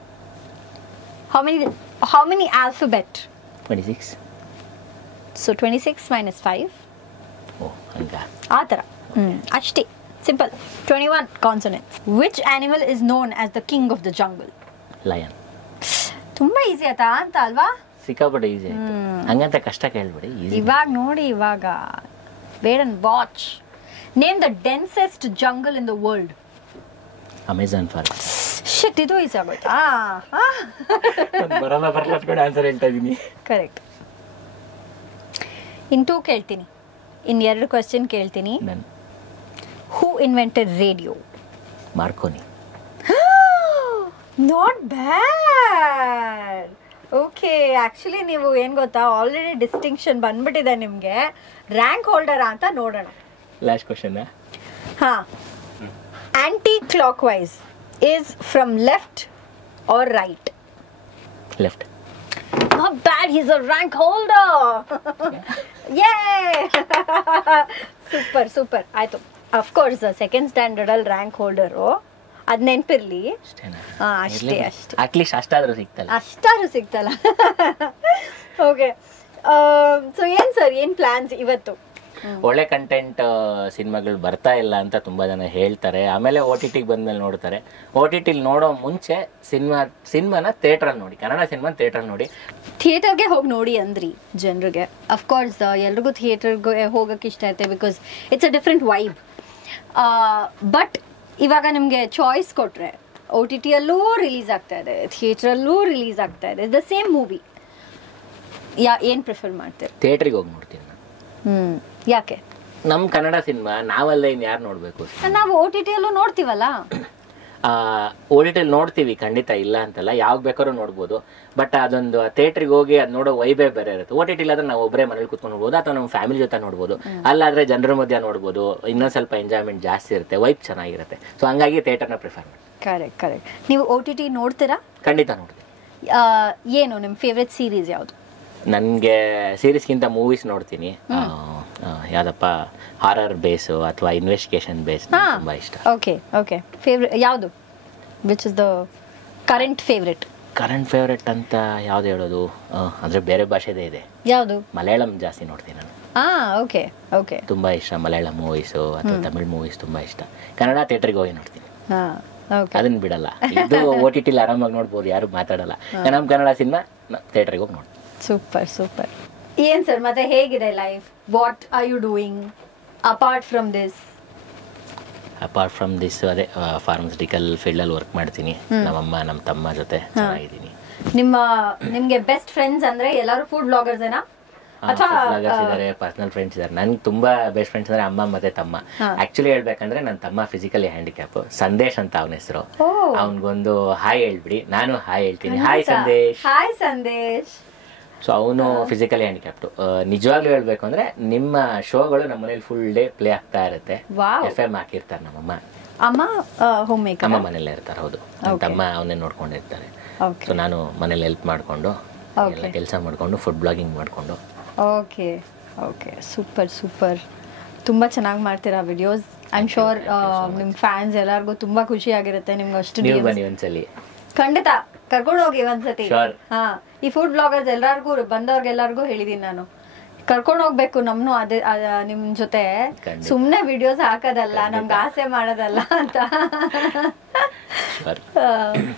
How many alphabet? 26. So 26 minus 5. Oh, hanga. Atara. Ashti. Simple. 21 consonants. Which animal is known as the king of the jungle? Lion. ತುಂಬಾ easy ಆಯ್ತಾ ಅಂತ ಅಲ್ವಾ? ಸಿಕ್ಕಾಪಟ್ಟೆ easy ಆಯ್ತು. ಹಂಗಂತ ಕಷ್ಟ ಕೇಳ್ಬಿಡಿ. ಇವಾಗ ನೋಡಿ, ಇವಾಗ wait and watch. Name the densest jungle in the world. Amazon forest. Shit, ಇದು ಈಸಿ ಆಗೋಯ್ತಾ? ಬರಲ್ಲ ಅನ್ಕೊಂಡು ಆನ್ಸರ್ ಹೇಳ್ತಾ ಇದೀನಿ. ಕರೆಕ್ಟ್. ಇನ್ 2 ಕೇಳ್ತೀನಿ, ಇನ್ 2 ಕ್ವೆಶ್ಚನ್ ಕೇಳ್ತೀನಿ. Who invented radio? Marconi. Not bad. Okay, actually ನೀವು ಏನು ಗೊತ್ತಾ, ಆಲ್ರೆಡಿ ಡಿಸ್ಟಿಂಕ್ಷನ್ ಬಂದ್ಬಿಟ್ಟಿದೆ ನಿಮಗೆ. ರ್ಯಾಂಕ್ ಹೋಲ್ಡರ್ ಅಂತ ನೋಡೋಣ. Last question. ಹಾ, anticlockwise is from left or right? Left. Not bad, he's a rank holder. Yay! Super, super. ಆಯ್ತು. Of course, second standard ಅಲ್ಲಿ rank holder. ಅದು ನೆನಪಿರ್ಲಿ. ಅಷ್ಟೇ. ಅಟ್ಲೀಸ್ಟ್ ಅಷ್ಟಾದ್ರೂ ಸಿಗ್ತಲ್ಲ. ಓಕೆ, ಸೊ ಏನ್ sir, ಏನ್ plants ಇವತ್ತು? ಒಳ್ಳೆ content ಸಿನಿಮಾಗಳು ಬರ್ತಾ ಇಲ್ಲ ಅಂತ ತುಂಬಾ ಜನ ಹೇಳ್ತಾರೆ. ಆಮೇಲೆ OTT ಬಂದ್ಮೇಲೆ ನೋಡ್ತಾರೆ. OTT ನೋಡೋ ಮುಂಚೆ ಸಿನಿಮಾನ ಥಿಯೇಟ್ರಲ್ಲಿ ನೋಡಿ, ಕನ್ನಡ ಸಿನಿಮಾ ಥಿಯೇಟ್ರಲ್ಲಿ ನೋಡಿ. ಥಿಯೇಟರ್ಗೆ ಹೋಗಿ ನೋಡಿ ಅಂದ್ರಿ ಜನರಿಗೆ. ಅಫ್ಕೋರ್ಸ್ ಎಲ್ರಿಗೂ ಥಿಯೇಟರ್ಗೆ ಹೋಗಕ್ಕೆ ಇಷ್ಟ ಇರುತ್ತೆ, because it's a different vibe. But ಇವಾಗ ನಿಮಗೆ ಚಾಯ್ಸ್ ಕೊಟ್ರೆ OTT ಅಲ್ಲೂ ರಿಲೀಸ್ ಆಗ್ತಾ ಇದೆ, ಥಿಯೇಟ್ರಲ್ಲೂ ರಿಲೀಸ್ ಆಗ್ತಾ ಇದೆ, ದ ಸೇಮ್ ಮೂವಿ. ಏನು ಪ್ರಿಫರ್ ಮಾಡ್ತೀರಿ? ಥಿಯೇಟ್ರಿಗೆ ಹೋಗಿ ನೋಡ್ತೀನಿ ನಾನು. ಯಾಕೆ? ನಮ್ಮ ಕನ್ನಡ ಸಿನಿಮಾ ನಾವಲ್ಲ ಇನ್ನು ಯಾರು ನೋಡಬೇಕು? ನಾವು OTT ಅಲ್ಲೂ ನೋಡ್ತೀವಲ್ಲ. OTT ನೋಡ್ತೀವಿ, ಖಂಡಿತ ಇಲ್ಲ ಅಂತಲ್ಲ, ಯಾವಾಗ ಬೇಕಾದ್ರೂ ನೋಡ್ಬೋದು. ಬಟ್ ಅದೊಂದು ಥಿಯೇಟ್ರಿಗೆ ಹೋಗಿ ಅದು ನೋಡೋ ವೈಬೇ ಬೇರೆ ಇರುತ್ತೆ. OTT ಆದ್ರೆ ನಾವು ಒಬ್ಬರೇ ಮನೇಲಿ ಕೂತ್ಕೊಂಡು ನೋಡ್ಬೋದು, ಅಥವಾ ನಮ್ಮ ಫ್ಯಾಮಿಲಿ ಜೊತೆ ನೋಡ್ಬೋದು. ಅಲ್ಲಾದ್ರೆ ಜನರ ಮಧ್ಯ ನೋಡ್ಬೋದು, ಇನ್ನೊಂದು ಸ್ವಲ್ಪ ಎಂಜಾಯ್ಮೆಂಟ್ ಜಾಸ್ತಿ ಇರುತ್ತೆ, ವೈಬ್ ಚೆನ್ನಾಗಿರುತ್ತೆ. ಸೊ ಹಂಗಾಗಿ ಥಿಯೇಟರ್ನ ಪ್ರಿಫರ್ ಮಾಡಿ. ಕರೆಕ್ಟ್. ನೀವು OTT ನೋಡ್ತೀರಾ? ಖಂಡಿತ ನೋಡ್ತೀನಿ. ಏನು ನಿಮ್ಮ ಫೇವ್ರೆಟ್ ಸೀರೀಸ್ ಯಾವುದು? ನನಗೆ ಸೀರೀಸ್ಗಿಂತ ಮೂವೀಸ್ ನೋಡ್ತೀನಿ. ಯಾವ್ದಪ್ಪ, ಹಾರರ್ ಬೇಸು ಅಥವಾ ಇನ್ವೆಸ್ಟಿಗೇಷನ್ ಬೇಸ್ ತುಂಬಾ ಇಷ್ಟ. ಓಕೆ. ಫೇವ್ರೆಟ್ ಯಾವುದು? Which is the current favourite ಅಂತ ಯಾವ್ದು ಹೇಳೋದು? ಅಂದ್ರೆ ಬೇರೆ ಭಾಷೆದೇ ಇದೆ. ಯಾವುದು? ಮಲಯಾಳಂ ಜಾಸ್ತಿ ನೋಡ್ತೀನಿ ನಾನು. ಓಕೆ. ತುಂಬಾ ಇಷ್ಟ ಮಲಯಾಳಂ ಮೂವೀಸು ಅಥವಾ ತಮಿಳ್ ಮೂವೀಸ್ ತುಂಬಾ ಇಷ್ಟ. ಕನ್ನಡ ಥಿಯೇಟರ್ಗೆ ಹೋಗಿ ನೋಡ್ತೀನಿ, ಅದನ್ನ ಬಿಡಲ್ಲ. ಇದು OTT ಆರಾಮಾಗಿ ನೋಡ್ಬೋದು, ಯಾರು ಮಾತಾಡಲ್ಲ. ನಮ್ಮ ಕನ್ನಡ ಸಿನಿಮಾ ಥಿಯೇಟರ್ಗೆ ಹೋಗಿ ನೋಡ್ತೀನಿ. ಸೂಪರ್. ಏನ್ ಸರ್, ಮತ್ತೆ ಹೇಗಿದೆ life? What are you doing apart from this? ಅದೇ ಫಾರ್ಮಸ್ಯೂಟಿಕಲ್ ಫೀಲ್ಡ್ ಅಲ್ಲಿ ವರ್ಕ್ ಮಾಡ್ತೀನಿ. ನಮ್ಮಮ್ಮ ನಮ್ಮ ತಮ್ಮ ಜೊತೆ ಚೆನ್ನಾಗಿದ್ದೀನಿ. ನಿಮ್ಗೆ ಬೆಸ್ಟ್ ಫ್ರೆಂಡ್ಸ್ ಅಂದ್ರೆ ಎಲ್ಲರೂ ಫುಡ್ ಬ್ಲಾಗರ್ಸ್ ಏನಾ? ಇದಾರೆ, ಪರ್ಸನಲ್ ಫ್ರೆಂಡ್ಸ್ ಇದಾರೆ. ನನ್ಗೆ ತುಂಬಾ ಬೆಸ್ಟ್ ಫ್ರೆಂಡ್ಸ್ ಅಂದ್ರೆ ಅಮ್ಮ ಮತ್ತೆ ತಮ್ಮ. ಆಕ್ಚುಲಿ ಹೇಳ್ಬೇಕಂದ್ರೆ ನನ್ನ ತಮ್ಮ ಫಿಸಿಕಲಿ ಹ್ಯಾಂಡಿಕ್ಯಾಪ್, ಸಂದೇಶ್ ಅಂತ ಅವನ ಹೆಸರು. ಅವನ್ಗೊಂದು ಹಾಯ್ ಹೇಳ್ಬಿಡಿ, ನಾನು ಹಾಯ್ ಹೇಳ್ತೀನಿ. Hi Sandesh. Hi Sandesh. So ಅವನು ಫಿಸಿಕಲಿ ಹ್ಯಾಂಡಿಕ್ಯಾಪ್ಟು. ನಿಜವಾಗ್ಲೂ ಹೇಳ್ಬೇಕು ಅಂದ್ರೆ ನಿಮ್ಮ ಶೋಗಳು ನಮ್ಮ ಮನೇಲಿ ಫುಲ್ ಡೇ ಪ್ಲೇ ಆಗ್ತಾ ಇರುತ್ತೆ. FM ಹಾಕಿರ್ತಾರೆ ನಮ್ಮಮ್ಮ. ಅಮ್ಮ ಹೋಮ್ ಮೇಕರ್, ಅಮ್ಮ ಮನೇಲೆ ಇರ್ತಾರೆ. ಹೌದು, ತಮ್ಮ ಅವನ್ನೇ ನೋಡ್ಕೊಂಡಿರ್ತಾರೆ. ಸೊ ನಾನು ಮನೇಲಿ ಹೆಲ್ಪ್ ಮಾಡ್ಕೊಂಡು ಎಲ್ಲ ಕೆಲಸ ಮಾಡ್ಕೊಂಡು ಫುಡ್ ಬ್ಲಾಗಿಂಗ್ ಮಾಡ್ಕೊಂಡು. Okay okay, super super. ತುಂಬ ಚೆನ್ನಾಗಿ ಮಾಡ್ತೀರಾ ವಿಡಿಯೋಸ್. ಐ ಆಮ್ ಶೋರ್ ನಿಮ್ಮ ಫ್ಯಾನ್ಸ್ ಎಲ್ಲರಿಗೂ ತುಂಬ ಖುಷಿ ಆಗಿರುತ್ತೆ ನಿಮ್ಗೆ. ಅಷ್ಟು ನೀವು ಬನ್ನಿ ಒಂದ್ಸಲಿ, ಖಂಡಿತ ಕರ್ಕೊಂಡು ಹೋಗಿ ಒಂದ್ಸತಿ. ಹಾ, ಈ ಫುಡ್ ಬ್ಲಾಗರ್ಸ್ ಎಲ್ಲರಿಗೂ ಬಂದವ್ರಿಗೆಲ್ಲರಿಗೂ ಹೇಳಿದೀನಿ ನಾನು, ಕರ್ಕೊಂಡು ಹೋಗ್ಬೇಕು ನಮ್ನು. ಅದೇ ನಿಮ್ ಜೊತೆ ಸುಮ್ನೆ ವಿಡಿಯೋಸ್ ಹಾಕೋದಲ್ಲ, ನಮ್ಗೆ ಆಸೆ ಮಾಡೋದಲ್ಲ ಅಂತ.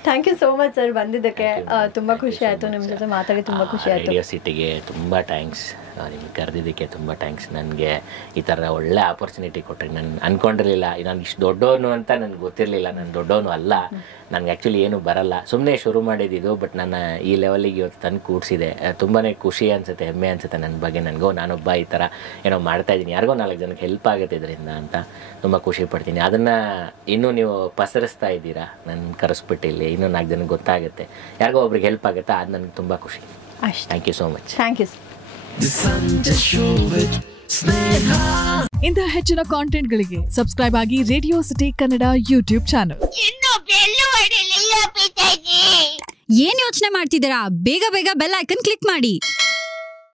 Thank you so much sir ಬಂದಿದ್ದಕ್ಕೆ. ತುಂಬಾ ಖುಷಿ ಆಯ್ತು ನಿಮ್ ಜೊತೆ ಮಾತಾಡಿ, ತುಂಬಾ ಖುಷಿ ಆಯ್ತು. ರೇಡಿಯೋ ಸಿಟಿಗೆ ತುಂಬಾ ಥ್ಯಾಂಕ್ಸ್, ನಿಮ್ಗೆ ಕರೆದಿದ್ದಕ್ಕೆ ತುಂಬ ಥ್ಯಾಂಕ್ಸ್. ನನಗೆ ಈ ಥರ ಒಳ್ಳೆ ಆಪರ್ಚುನಿಟಿ ಕೊಟ್ಟರೆ ನಾನು ಅನ್ಕೊಂಡಿರಲಿಲ್ಲ. ನಾನು ಇಷ್ಟು ದೊಡ್ಡವನು ಅಂತ ನನಗೆ ಗೊತ್ತಿರಲಿಲ್ಲ. ನಾನು ದೊಡ್ಡವನು ಅಲ್ಲ, ನನಗೆ ಆ್ಯಕ್ಚುಲಿ ಏನೂ ಬರಲ್ಲ, ಸುಮ್ಮನೆ ಶುರು ಮಾಡಿದ್ದು. ಬಟ್ ನನ್ನ ಈ ಲೆವೆಲಿಗೆ ಇವತ್ತು ತಂದು ಕೂಡಿಸಿದೆ. ತುಂಬಾ ಖುಷಿ ಅನಿಸುತ್ತೆ, ಹೆಮ್ಮೆ ಅನಿಸುತ್ತೆ ನನ್ನ ಬಗ್ಗೆ. ನನಗೂ ನಾನೊಬ್ಬ ಈ ಥರ ಏನೋ ಮಾಡ್ತಾಯಿದ್ದೀನಿ, ಯಾರಿಗೋ 4 ಜನಕ್ಕೆ ಹೆಲ್ಪ್ ಆಗುತ್ತೆ ಇದರಿಂದ ಅಂತ ತುಂಬ ಖುಷಿ ಪಡ್ತೀನಿ. ಅದನ್ನು ಇನ್ನೂ ನೀವು ಪಸರಿಸ್ತಾ ಇದ್ದೀರಾ, ನನ್ನ ಕರೆಸ್ಬಿಟ್ಟು ಇಲ್ಲಿ ಇನ್ನೂ 4 ಜನಕ್ಕೆ ಗೊತ್ತಾಗುತ್ತೆ, ಯಾರಿಗೋ ಒಬ್ರಿಗೆ ಹೆಲ್ಪ್ ಆಗುತ್ತೆ. ಅದು ನನಗೆ ತುಂಬ ಖುಷಿ. Thank you so much. Thank you. ಇಂತಹ ಹೆಚ್ಚಿನ ಕಾಂಟೆಂಟ್ಗಳಿಗೆ ಸಬ್ಸ್ಕ್ರೈಬ್ ಆಗಿ radio city Kannada YouTube channel. ಏನ್ ಯೋಚನೆ ಮಾಡ್ತಿದ್ದೀರಾ? ಬೇಗ ಬೇಗ ಬೆಲ್ ಐಕನ್ ಕ್ಲಿಕ್ ಮಾಡಿ.